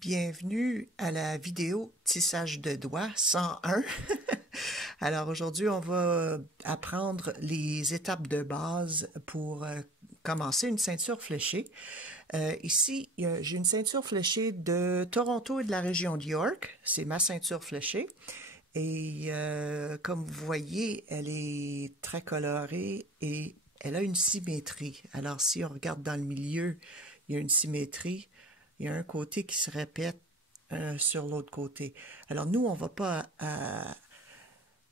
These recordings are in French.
Bienvenue à la vidéo tissage de doigts 101. Alors aujourd'hui, on va apprendre les étapes de base pour commencer une ceinture fléchée. Ici, j'ai une ceinture fléchée de Toronto et de la région de York. C'est ma ceinture fléchée. Et comme vous voyez, elle est très colorée et elle a une symétrie. Alors si on regarde dans le milieu, il y a une symétrie. Il y a un côté qui se répète sur l'autre côté. Alors nous, on ne va pas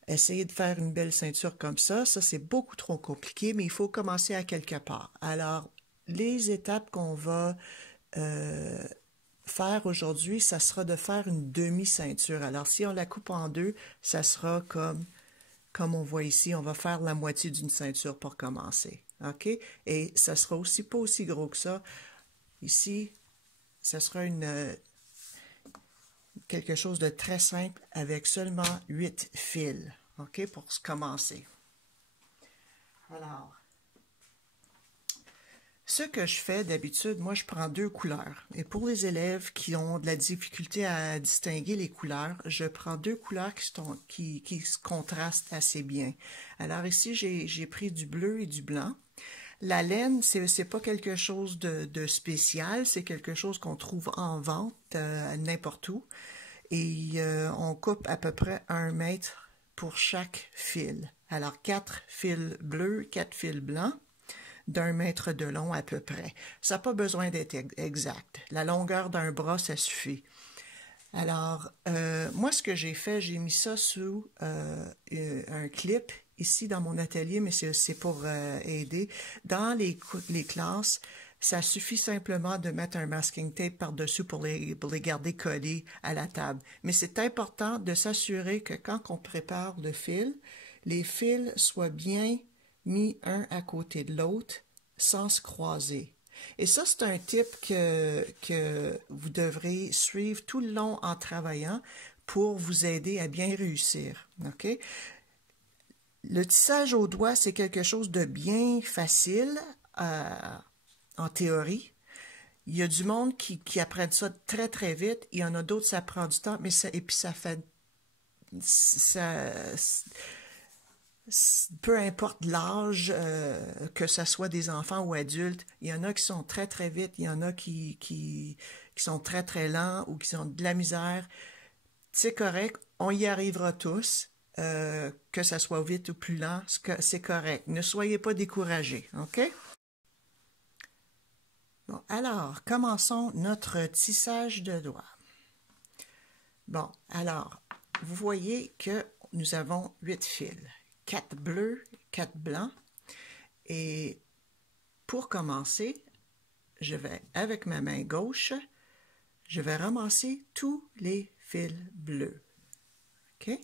essayer de faire une belle ceinture comme ça. Ça, c'est beaucoup trop compliqué, mais il faut commencer à quelque part. Alors, les étapes qu'on va faire aujourd'hui, ça sera de faire une demi-ceinture. Alors, si on la coupe en deux, ça sera comme on voit ici, on va faire la moitié d'une ceinture pour commencer. OK? Et ça sera aussi pas aussi gros que ça. Ici, ça sera quelque chose de très simple avec seulement 8 fils, OK, pour commencer. Alors, ce que je fais d'habitude, moi, je prends deux couleurs. Et pour les élèves qui ont de la difficulté à distinguer les couleurs, je prends deux couleurs qui se contrastent assez bien. Alors ici, j'ai pris du bleu et du blanc. La laine, c'est pas quelque chose de spécial, c'est quelque chose qu'on trouve en vente n'importe où. Et on coupe à peu près 1 mètre pour chaque fil. Alors 4 fils bleus, 4 fils blancs, d'1 mètre de long à peu près. Ça n'a pas besoin d'être exact. La longueur d'un bras, ça suffit. Alors, moi, ce que j'ai fait, j'ai mis ça sous un clip ici dans mon atelier, mais c'est pour aider. Dans les classes, ça suffit simplement de mettre un masking tape par-dessus pour les garder collés à la table. Mais c'est important de s'assurer que quand on prépare le fil, les fils soient bien mis un à côté de l'autre sans se croiser. Et ça, c'est un tip que vous devrez suivre tout le long en travaillant pour vous aider à bien réussir. OK? Le tissage au doigt, c'est quelque chose de bien facile en théorie. Il y a du monde qui apprennent ça très, très vite. Il y en a d'autres, ça prend du temps, mais et puis ça fait... peu importe l'âge, que ce soit des enfants ou adultes, il y en a qui sont très, très vite, il y en a qui sont très, très lents ou qui ont de la misère. C'est correct, on y arrivera tous, que ça soit vite ou plus lent, c'est correct. Ne soyez pas découragés, OK? Bon, alors, commençons notre tissage de doigts. Bon, alors, vous voyez que nous avons 8 fils. 4 bleus, 4 blancs. Et pour commencer, je vais, avec ma main gauche, je vais ramasser tous les fils bleus. OK?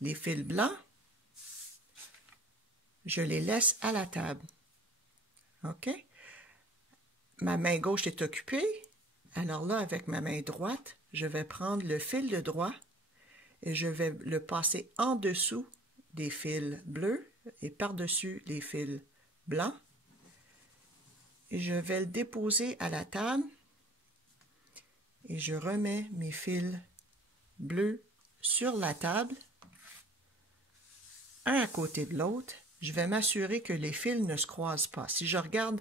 Les fils blancs, je les laisse à la table. OK? Ma main gauche est occupée. Alors là, avec ma main droite, je vais prendre le fil de droit et je vais le passer en dessous des fils bleus et par-dessus les fils blancs. Et je vais le déposer à la table et je remets mes fils bleus sur la table, un à côté de l'autre. Je vais m'assurer que les fils ne se croisent pas. Si je regarde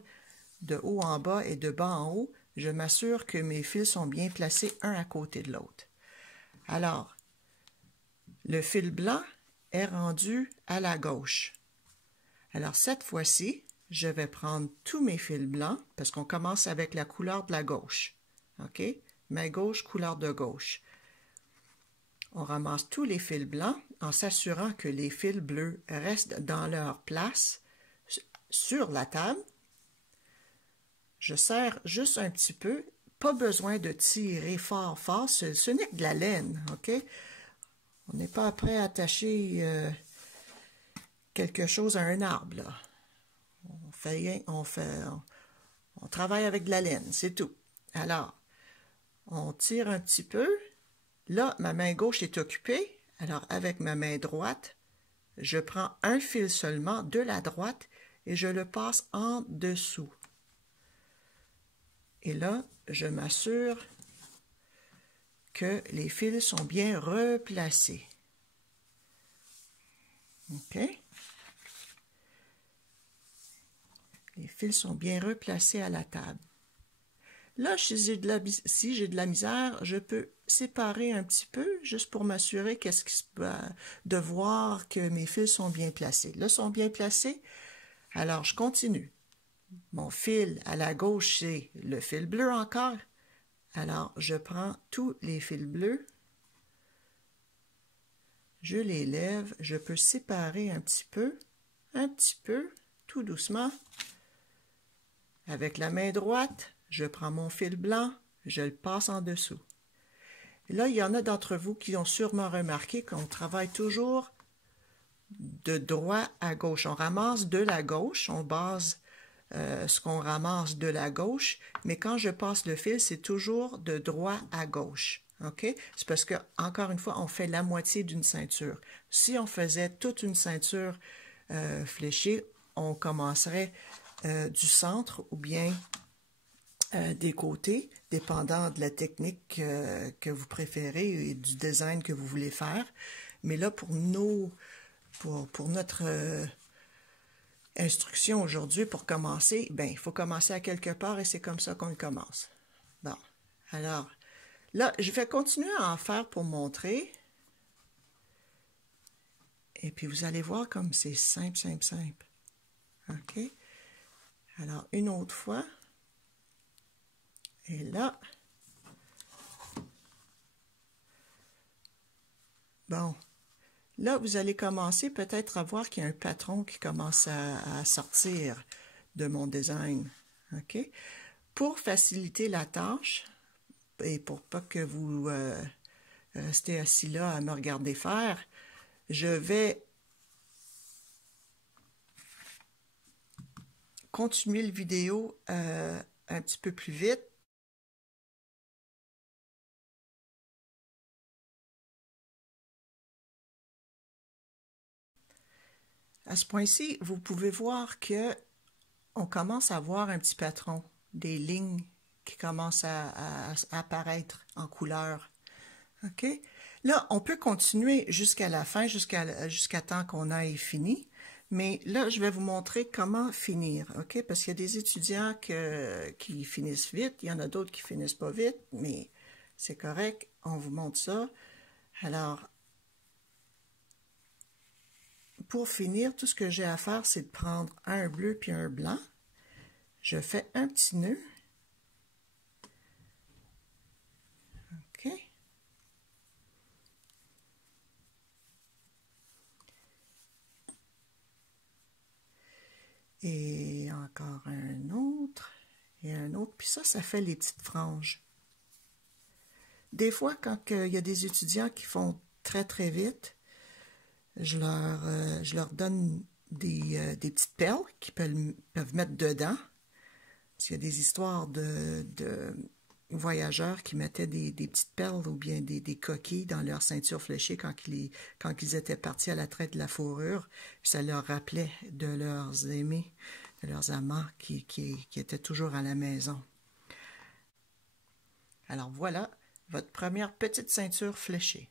de haut en bas et de bas en haut, je m'assure que mes fils sont bien placés un à côté de l'autre. Alors, le fil blanc est rendu à la gauche. Alors, cette fois-ci, je vais prendre tous mes fils blancs, parce qu'on commence avec la couleur de la gauche. OK? Main gauche, couleur de gauche. On ramasse tous les fils blancs en s'assurant que les fils bleus restent dans leur place sur la table. Je serre juste un petit peu. Pas besoin de tirer fort, fort. Ce n'est que de la laine, OK? On n'est pas prêt à attacher quelque chose à un arbre, là. On travaille avec de la laine, c'est tout. Alors, on tire un petit peu. Là, ma main gauche est occupée. Alors, avec ma main droite, je prends un fil seulement de la droite et je le passe en dessous. Et là, je m'assure que les fils sont bien replacés. OK? Les fils sont bien replacés à la table. Là, si j'ai de la misère, je peux séparer un petit peu, juste pour m'assurer de voir que mes fils sont bien placés. Là, ils sont bien placés. Alors, je continue. Mon fil à la gauche, c'est le fil bleu encore. Alors, je prends tous les fils bleus. Je les lève. Je peux séparer un petit peu, tout doucement. Avec la main droite, je prends mon fil blanc, je le passe en dessous. Et là, il y en a d'entre vous qui ont sûrement remarqué qu'on travaille toujours de droit à gauche. On ramasse de la gauche, on base ce qu'on ramasse de la gauche, mais quand je passe le fil, c'est toujours de droit à gauche. OK? C'est parce que, encore une fois, on fait la moitié d'une ceinture. Si on faisait toute une ceinture fléchée, on commencerait du centre ou bien des côtés, dépendant de la technique que vous préférez et du design que vous voulez faire. Mais là, pour notre instruction aujourd'hui, pour commencer, ben, il faut commencer à quelque part et c'est comme ça qu'on commence. Bon, alors, là, je vais continuer à en faire pour montrer. Et puis, vous allez voir comme c'est simple, simple, simple. OK? Alors, une autre fois. Et là, bon, là, vous allez commencer peut-être à voir qu'il y a un patron qui commence à sortir de mon design. OK? Pour faciliter la tâche et pour pas que vous restez assis là à me regarder faire, je vais continuer la vidéo un petit peu plus vite. À ce point-ci, vous pouvez voir que on commence à voir un petit patron, des lignes qui commencent à apparaître en couleur. OK? Là, on peut continuer jusqu'à la fin, jusqu'à temps qu'on aille fini. Mais là, je vais vous montrer comment finir, OK? Parce qu'il y a des étudiants qui finissent vite, il y en a d'autres qui finissent pas vite, mais c'est correct, on vous montre ça. Alors, pour finir, tout ce que j'ai à faire, c'est de prendre un bleu puis un blanc. Je fais un petit nœud. OK? Et encore un autre, et un autre. Puis ça fait les petites franges. Des fois, quand il y a des étudiants qui font très, très vite, je leur donne des petites perles qu'ils peuvent mettre dedans. Parce qu'il y a des histoires de voyageurs qui mettaient des petites perles ou bien des coquilles dans leur ceinture fléchée quand ils étaient partis à la traite de la fourrure. Puis ça leur rappelait de leurs aimés, de leurs amants qui étaient toujours à la maison. Alors voilà votre première petite ceinture fléchée.